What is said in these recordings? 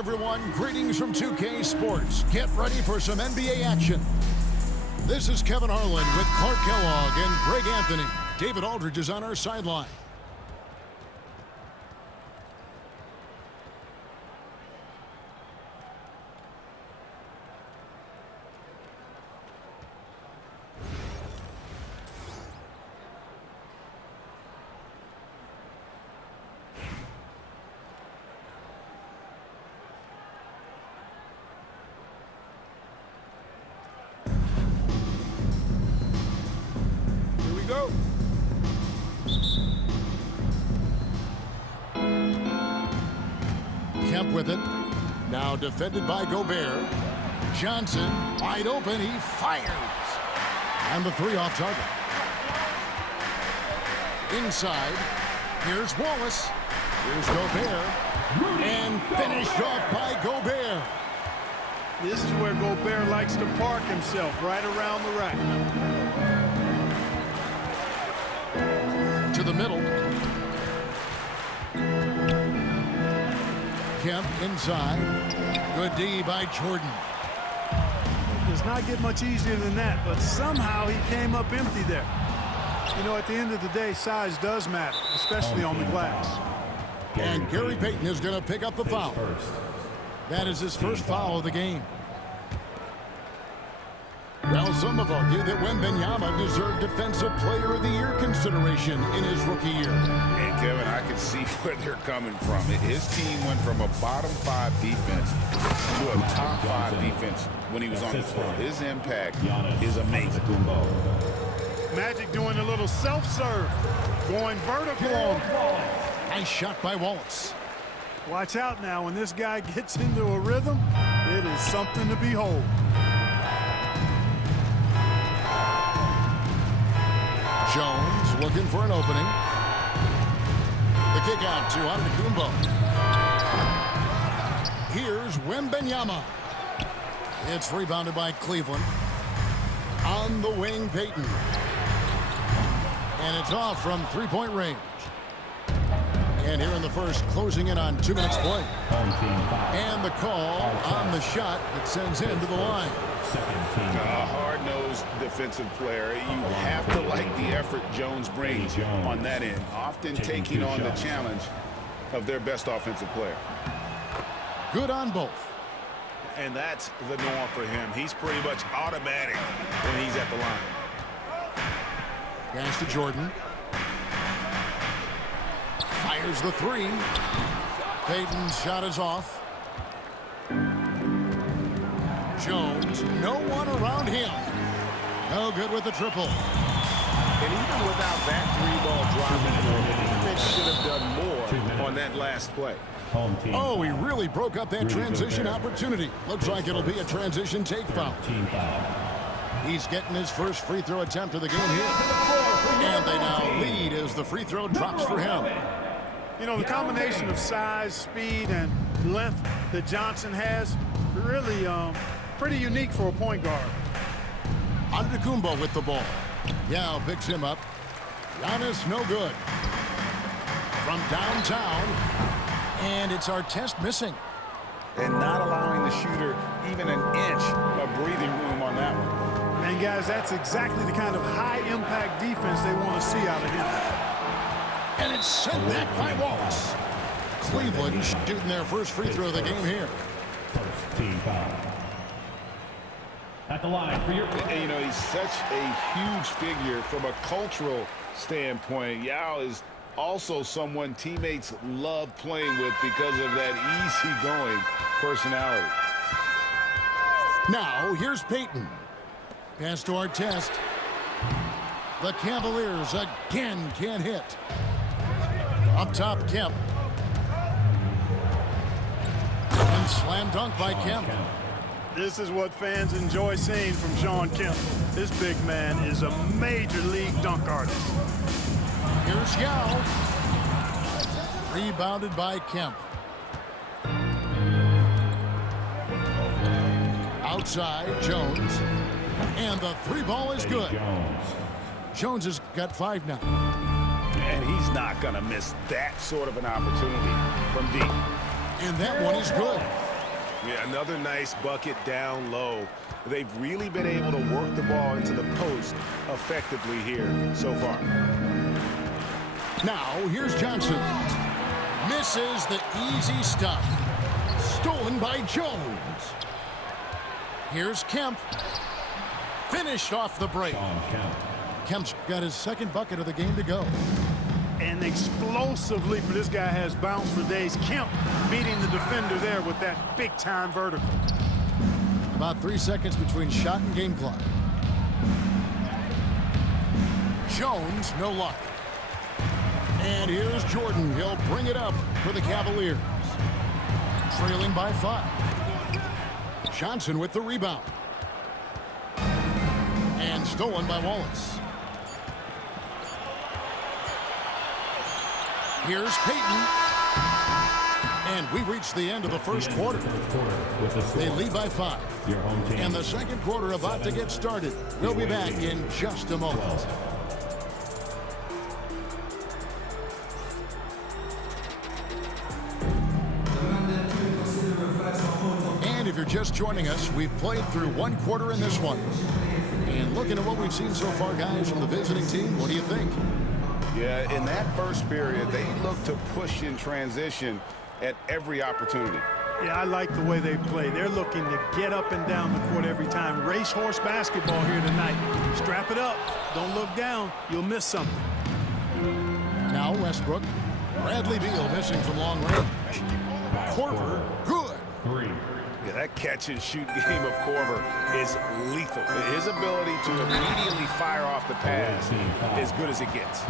everyone, greetings from 2K Sports. Get ready for some NBA action. This is Kevin Harlan with Clark Kellogg and Greg Anthony. David Aldridge is on our sideline. Kemp with it. Now defended by Gobert. Johnson wide open. He fires. And the three off target. Inside. Here's Wallace. Here's Gobert. And finished off by Gobert. This is where Gobert likes to park himself, right around the rack. To the middle. Kemp inside. Good D by Jordan. It does not get much easier than that, but somehow he came up empty there. You know, at the end of the day, size does matter, especially on the glass. And Gary Payton is going to pick up the foul. That is his first foul of the game. Well, some have argued that Wemby deserved Defensive Player of the Year consideration in his rookie year. And Kevin, I can see where they're coming from. His team went from a bottom 5 defense to a top 5 defense when he was on the floor. His impact is amazing. Magic doing a little self-serve, going vertical on him. Nice shot by Wallace. Watch out now. When this guy gets into a rhythm, it is something to behold. Jones looking for an opening. The kick out to Antetokounmpo. Here's Wemby. It's rebounded by Cleveland. On the wing, Payton. And it's off from three-point range. And here in the first, closing in on 2 minutes play. And the call on the shot that sends him to the line. A hard-nosed defensive player. You have to like the effort Jones brings on that end, often taking on the challenge of their best offensive player. Good on both. And that's the norm for him. He's pretty much automatic when he's at the line. Pass to Jordan. Fires the three. Payton's shot is off. Jones, no one around him. No good with the triple. And even without that three-ball driving, the defense should have done more on that last play. Oh, he really broke up that transition opportunity. Looks like it'll be a transition take foul. He's getting his first free throw attempt of the game here. And they now lead as the free throw drops for him. You know, the combination of size, speed, and length that Johnson has, really pretty unique for a point guard. Antetokounmpo with the ball. Yao picks him up. Giannis no good. From downtown. And it's Artest missing. And not allowing the shooter even an inch of breathing room on that one. And guys, that's exactly the kind of high-impact defense they want to see out of him. And it's sent back by Wallace. Cleveland shooting their first free throw of the game here. First team foul. At the line for your... And, you know, he's such a huge figure from a cultural standpoint. Yao is also someone teammates love playing with because of that easygoing personality. Now, here's Payton. Pass to Artest. The Cavaliers again can't hit. Up top, Kemp. And slam dunk by Kemp. This is what fans enjoy seeing from Shawn Kemp. This big man is a major league dunk artist. Here's Yao. Rebounded by Kemp. Outside, Jones. And the three ball is good. Jones has got 5 now. And he's not going to miss that sort of an opportunity from deep. And that one is good. Yeah, another nice bucket down low. They've really been able to work the ball into the post effectively here so far. Now, here's Johnson. Misses the easy stuff. Stolen by Jones. Here's Kemp. Finished off the break. Kemp's got his second bucket of the game to go. And explosively, this guy has bounced for days. Kemp beating the defender there with that big-time vertical. About 3 seconds between shot and game clock. Jones, no luck. And here's Jordan. He'll bring it up for the Cavaliers. Trailing by 5. Johnson with the rebound. And stolen by Wallace. Here's Payton. And we've reached the end of the first quarter. They lead by 5. And the second quarter about to get started. We'll be back in just a moment. And if you're just joining us, we've played through one quarter in this one. And looking at what we've seen so far, guys, from the visiting team, what do you think? Yeah, in that first period, they look to push in transition at every opportunity. Yeah, I like the way they play. They're looking to get up and down the court every time. Racehorse basketball here tonight. Strap it up. Don't look down. You'll miss something. Now Westbrook. Bradley Beal missing from long range. Korver, good. 3. Yeah, that catch-and-shoot game of Korver is lethal. His ability to immediately fire off the pass as good as it gets.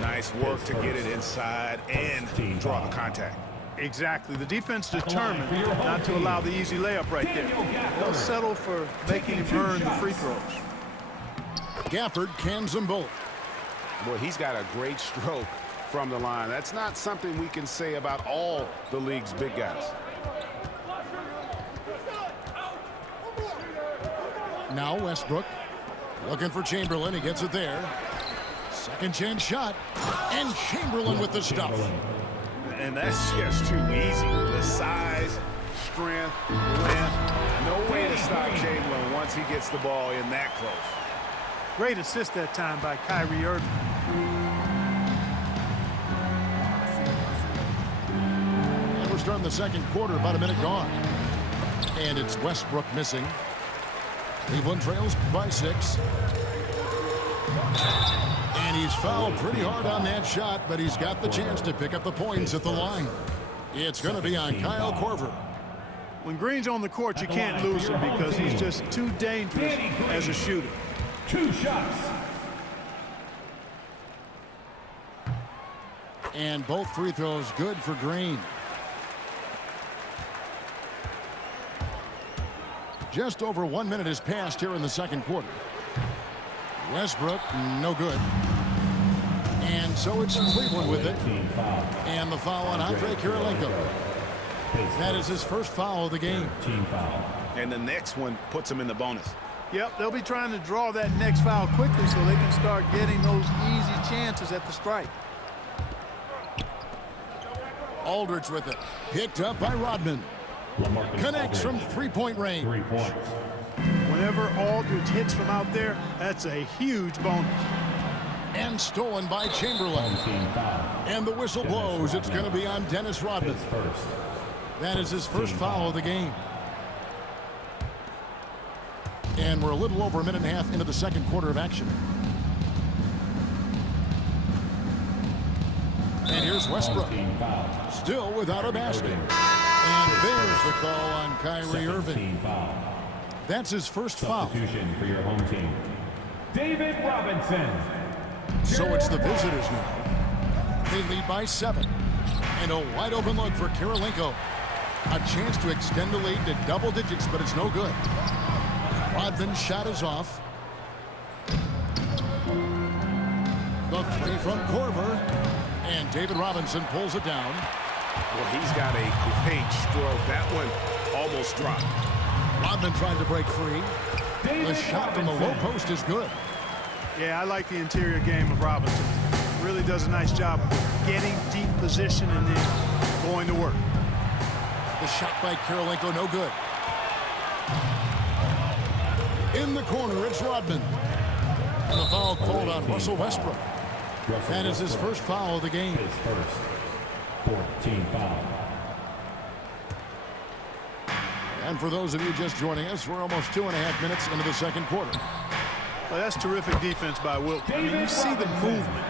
Nice work to get it inside and draw the contact. Exactly. The defense determined not to allow the easy layup right there. They'll settle for making him earn the free throws. Gafford cans them both. Boy, he's got a great stroke from the line. That's not something we can say about all the league's big guys. Now Westbrook looking for Chamberlain. He gets it there. Second chance shot. And Chamberlain with the stuff. And that's just too easy. The size, strength, length. No way to stop Chamberlain once he gets the ball in that close. Great assist that time by Kyrie Irving. And we're starting the second quarter, about a minute gone. And it's Westbrook missing. Cleveland trails by 6. And he's fouled pretty hard on that shot, but he's got the chance to pick up the points at the line. It's going to be on Kyle Korver. When Green's on the court, you can't lose him because he's just too dangerous as a shooter. 2 shots. And both free throws good for Green. Just over 1 minute has passed here in the second quarter. Westbrook, no good. And so it's Cleveland with it. And the foul on Andre Kirilenko. That is his first foul of the game. And the next one puts him in the bonus. Yep, they'll be trying to draw that next foul quickly so they can start getting those easy chances at the strike. Aldridge with it. Picked up by Rodman. Connects from three-point range. 3 points. Whenever Aldridge hits from out there, that's a huge bonus. And stolen by Chamberlain. And the whistle blows. It's going to be on Dennis Rodman. That is his first foul of the game. And we're a little over a minute and a half into the second quarter of action. And here's Westbrook. Still without a basket. And there's the call on Kyrie Irving. That's his first foul. Substitution for your home team. David Robinson. So it's the visitors now. They lead by 7. And a wide open look for Kirilenko. A chance to extend the lead to double digits, but it's no good. Rodman's shot is off. The three from Korver. And David Robinson pulls it down. Well, he's got a great stroke. That one almost dropped. Rodman tried to break free. The shot from the low post is good. Yeah, I like the interior game of Robinson. Really does a nice job of getting deep position and then going to work. The shot by Karolinko, no good. In the corner, it's Rodman. And the foul called on Russell Westbrook. That is his first foul of the game. His first 14 foul. And for those of you just joining us, we're almost 2.5 minutes into the second quarter. Well, that's terrific defense by Wilt. I mean, you see the movement,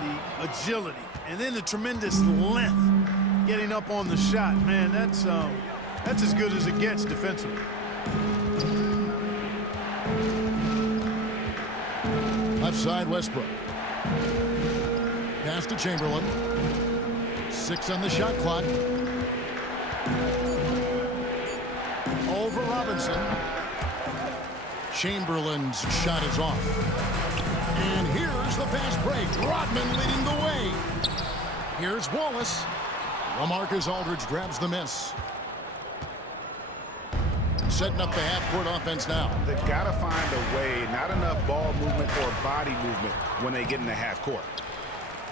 the agility, and then the tremendous length getting up on the shot. Man, that's as good as it gets defensively. Left side, Westbrook. Pass to Chamberlain. 6 on the shot clock. Over Robinson. Chamberlain's shot is off. And here's the fast break. Rodman leading the way. Here's Wallace. LaMarcus Aldridge grabs the miss. Setting up the half-court offense now. They've got to find a way, not enough ball movement or body movement when they get in the half-court.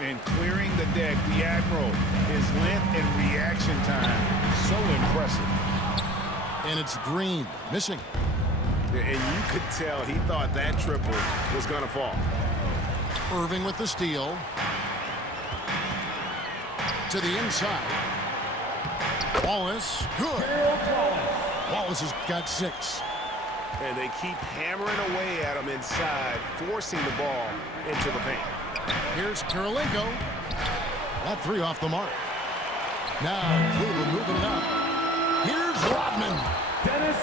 And clearing the deck, the Admiral, his length and reaction time, so impressive. And it's Green, missing. And you could tell he thought that triple was going to fall. Irving with the steal. To the inside. Wallace, good. Wallace has got 6. And they keep hammering away at him inside, forcing the ball into the paint. Here's Karolinko. That 3 off the mark. Now Cleveland moving it up. Here's Rodman.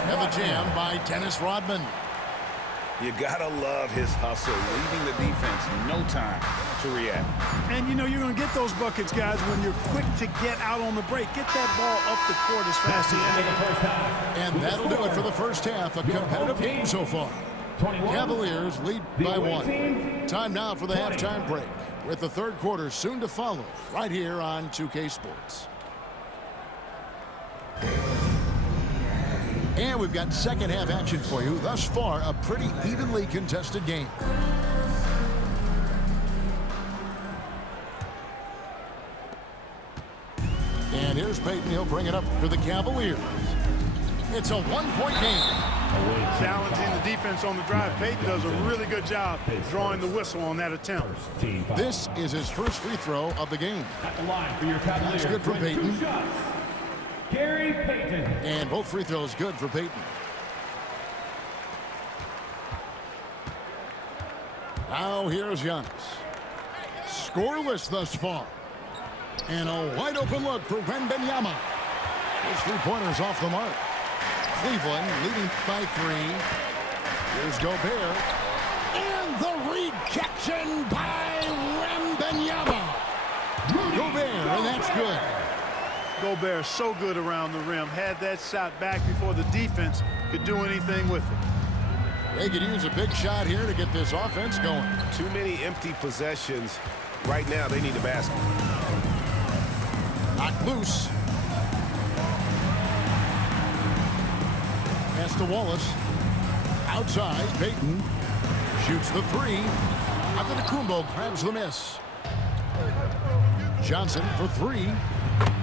And the jam by Dennis Rodman. You gotta love his hustle, leaving the defense no time to react. And you know you're going to get those buckets, guys, when you're quick to get out on the break. Get that ball up the court as fast as you can. And that'll do it for the first half. A competitive game so far. Cavaliers lead by 1. Time now for the halftime break, with the third quarter soon to follow right here on 2K Sports. And we've got second half action for you. Thus far, a pretty evenly contested game. And here's Payton. He'll bring it up for the Cavaliers. It's a 1-point game. Challenging the defense on the drive. Payton does a really good job drawing the whistle on that attempt. This is his first free throw of the game. At the line for your Cavaliers. That's good for Payton. 2 shots. Gary Payton. And both free throws good for Payton. Now here's Giannis. Scoreless thus far. And a wide open look for Wemby. His 3-pointers off the mark. Cleveland leading by 3. Here's Gobert. And the rejection by Wemby. Gobert, and that's good. Gobert so good around the rim. Had that shot back before the defense could do anything with it. They could use a big shot here to get this offense going. Too many empty possessions. Right now, they need a basket. Knocked loose. Pass to Wallace. Outside, Payton shoots the 3. Antetokounmpo grabs the miss. Johnson for 3.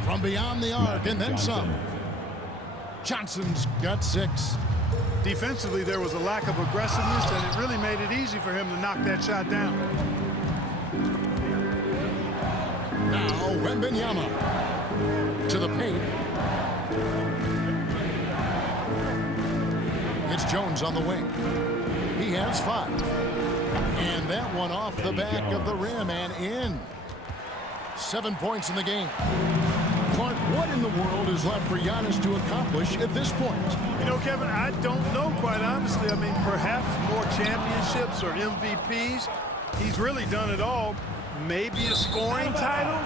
From beyond the arc, and then some. Johnson's got 6. Defensively, there was a lack of aggressiveness, and it really made it easy for him to knock that shot down. Now, Wemby to the paint. It's Jones on the wing. He has 5. And that one off the back of the rim and in. 7 points in the game. Clark, what in the world is left for Giannis to accomplish at this point? You know, Kevin, I don't know, quite honestly. I mean, perhaps more championships or MVPs. He's really done it all. Maybe a scoring title,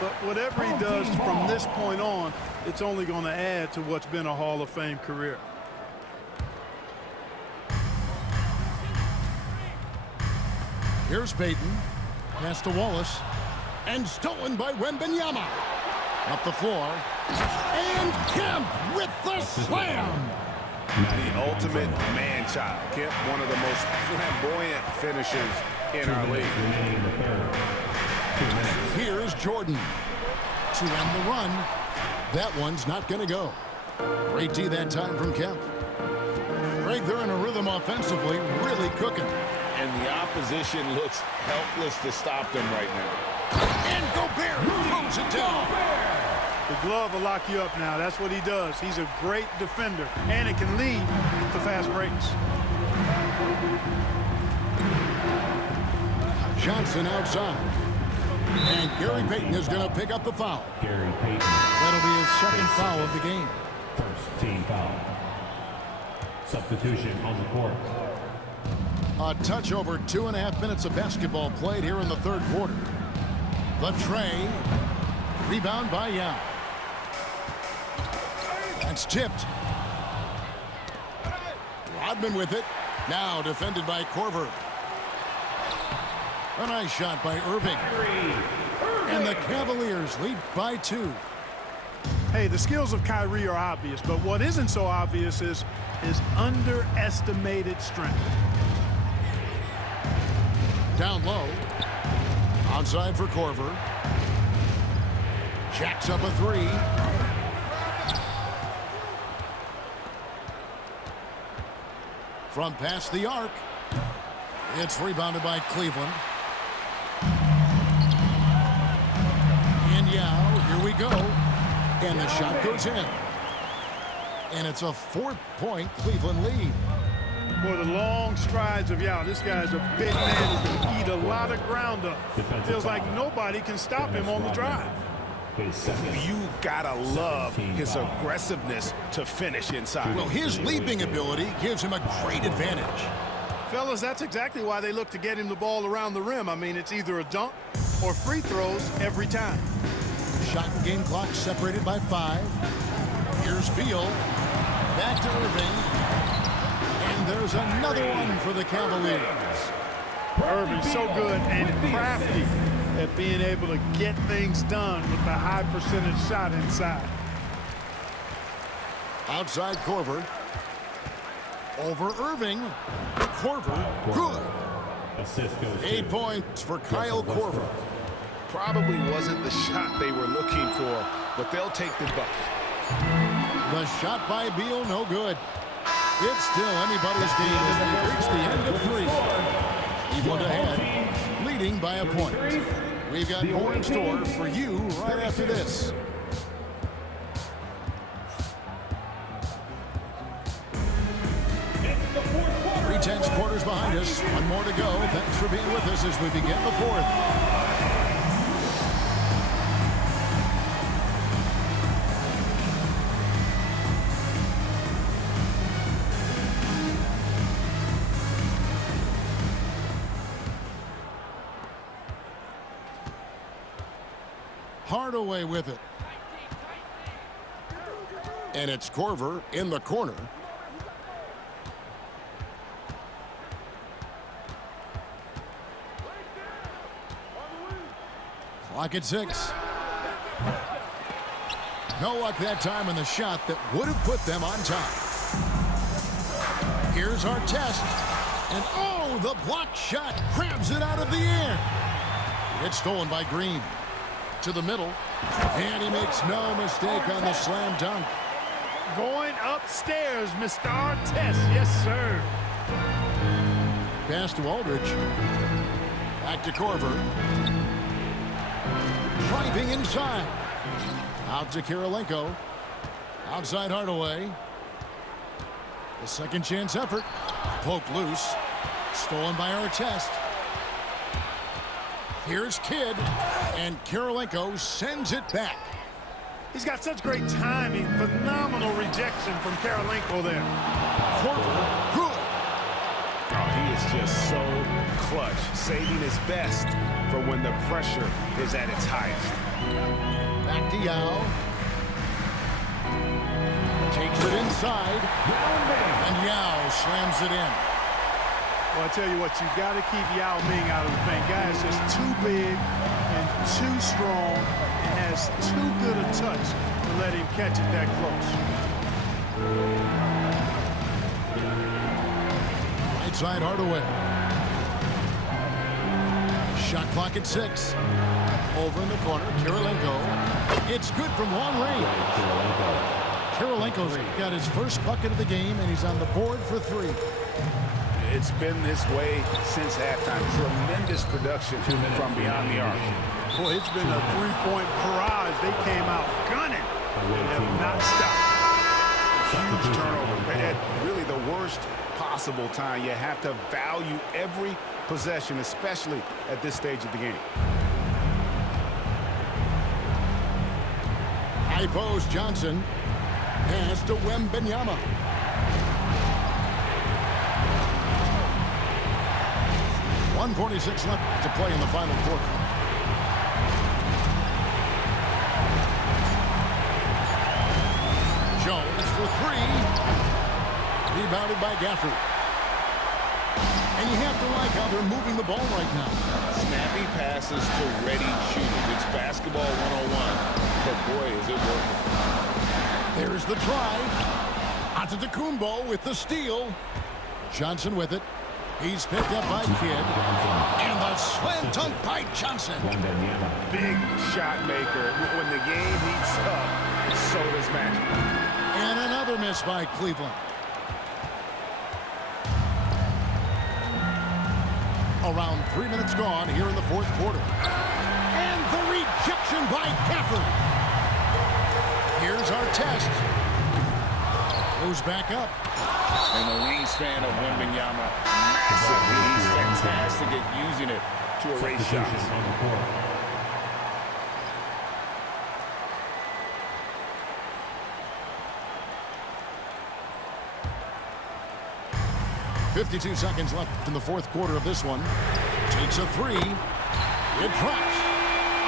but whatever he does from this point on, it's only going to add to what's been a Hall of Fame career. Here's Payton. Pass to Wallace. And stolen by Wemby. Up the floor. And Kemp with the slam. The ultimate man-child. Kemp, one of the most flamboyant finishers in our league. Here's Jordan to end the run. That one's not going to go. Great D that time from Kemp. Greg, they're in a rhythm offensively, really cooking. And the opposition looks helpless to stop them right now. And Gobert throws it down. The glove will lock you up now. That's what he does. He's a great defender, and it can lead to fast breaks. Johnson outside. And Gary Payton is going to pick up the foul. Gary Payton. That'll be his second foul of the game. First team foul. Substitution on the court. A touch over 2.5 minutes of basketball played here in the third quarter. The tray. Rebound by Yao. That's tipped. Rodman with it. Now defended by Korver. A nice shot by Irving. And the Cavaliers lead by 2. Hey, the skills of Kyrie are obvious, but what isn't so obvious is his underestimated strength. Down low. Outside for Korver. Jacks up a 3. From past the arc. It's rebounded by Cleveland. And Yao, here we go. And the shot goes in. And it's a 4-point Cleveland lead. Boy, the long strides of Yao. This guy's a big man who can eat a lot of ground up. Feels like nobody can stop him on the drive. You gotta love his aggressiveness to finish inside. Well, his leaping ability gives him a great advantage. Fellas, that's exactly why they look to get him the ball around the rim. I mean, it's either a dunk or free throws every time. Shot and game clock separated by 5. Here's Beal. Back to Irving. And there's another one for the Cavaliers. Irving so good and crafty at being able to get things done with the high percentage shot inside. Outside Korver. Over Irving. Korver, good. Assist goes 8 points for Kyle Korver. Probably wasn't the shot they were looking for, but they'll take the bucket. The shot by Beal, no good. It's still anybody's game as we reach the end of 3. Cleveland ahead, leading by a point. We've got more in store for you right after this. 3/10 quarters behind us. One more to go. Thanks for being with us as we begin the 4th. Fadeaway with it. And it's Korver in the corner. Clock at 6. No luck that time in the shot that would have put them on top. Here's our test. And oh, the block shot grabs it out of the air. It's stolen by Green. To the middle. And he makes no mistake on the slam dunk. Going upstairs, Mr. Artest. Yes, sir. Pass to Aldridge. Back to Korver. Driving inside. Out to Kirilenko. Outside Hardaway. The second chance effort. Poked loose. Stolen by Artest. Here's Kidd. And Kirilenko sends it back. He's got such great timing. Phenomenal rejection from Kirilenko there. Korver, good. Oh, he is just so clutch, saving his best for when the pressure is at its highest. Back to Yao. Takes it inside. And Yao slams it in. Well, I tell you what, you got to keep Yao Ming out of the paint. Guy is just too big and too strong and has too good a touch to let him catch it that close. Right side Hardaway. Shot clock at 6. over in the corner. Kirilenko. It's good from long range. Kirilenko's got his first bucket of the game, and he's on the board for 3. It's been this way since halftime. Tremendous production from beyond the arc. Boy, it's been a three-point barrage. They came out gunning and have not stopped. Huge turnover at really the worst possible time. You have to value every possession, especially at this stage of the game. High post Johnson. Pass to Wemby. 1:46 left to play in the final quarter. Jones for 3. Rebounded by Gafford. And you have to like how they're moving the ball right now. Snappy passes to ready shooters. It's basketball 101. But boy, is it working. There's the drive. Antetokounmpo with the steal. Johnson with it. He's picked up by Kidd. And the slam dunk by Johnson. Big shot maker. When the game heats up, so does Magic. And another miss by Cleveland. Around 3 minutes gone here in the fourth quarter. And the rejection by Gafford. Here's our test. Goes back up. And the wingspan of Wemby, massive. He's fantastic at using it to erase shots. 52 seconds left in the fourth quarter of this one. Takes a 3. It drops.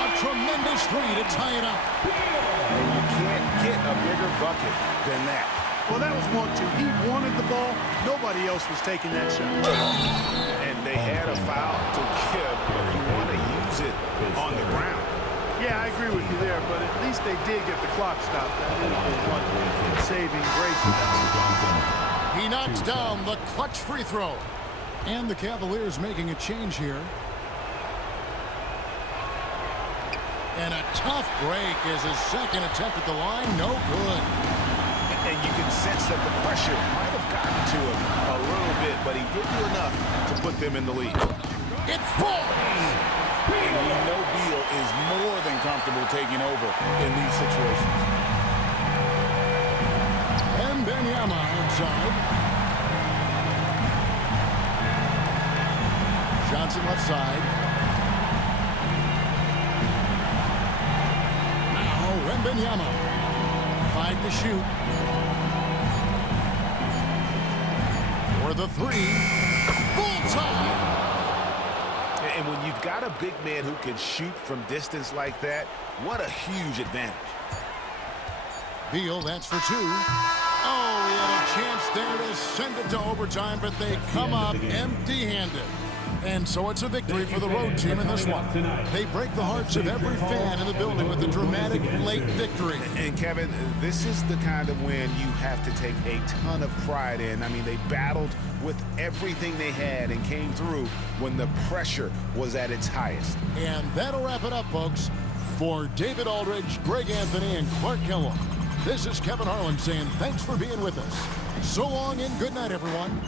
A tremendous 3 to tie it up. And you can't get a bigger bucket than that. Well, that was 1-2. He wanted the ball. Nobody else was taking that shot. And they had a foul to give, but you want to use it on the ground. Yeah, I agree with you there, but at least they did get the clock stopped. That is the one saving grace of that. He knocks down the clutch free throw. And the Cavaliers making a change here. And a tough break is his second attempt at the line. No good. And you can sense that the pressure might have gotten to him a little bit, but he did do enough to put them in the lead. It falls. And we know Beal is more than comfortable taking over in these situations. And Benyama outside. Johnson left side. Now Wembenyama. 5 to shoot. For the 3. Full time. And when you've got a big man who can shoot from distance like that, what a huge advantage. Beal, that's for 2. Oh, he had a chance there to send it to overtime, but they come up empty-handed. And so it's a victory for the road team in this one. They break the hearts of every fan in the building with a dramatic late victory. And Kevin, this is the kind of win you have to take a ton of pride in. I mean, they battled with everything they had and came through when the pressure was at its highest. And that'll wrap it up, folks. For David Aldridge, Greg Anthony, and Clark Kellogg, this is Kevin Harlan saying thanks for being with us. So long and good night, everyone.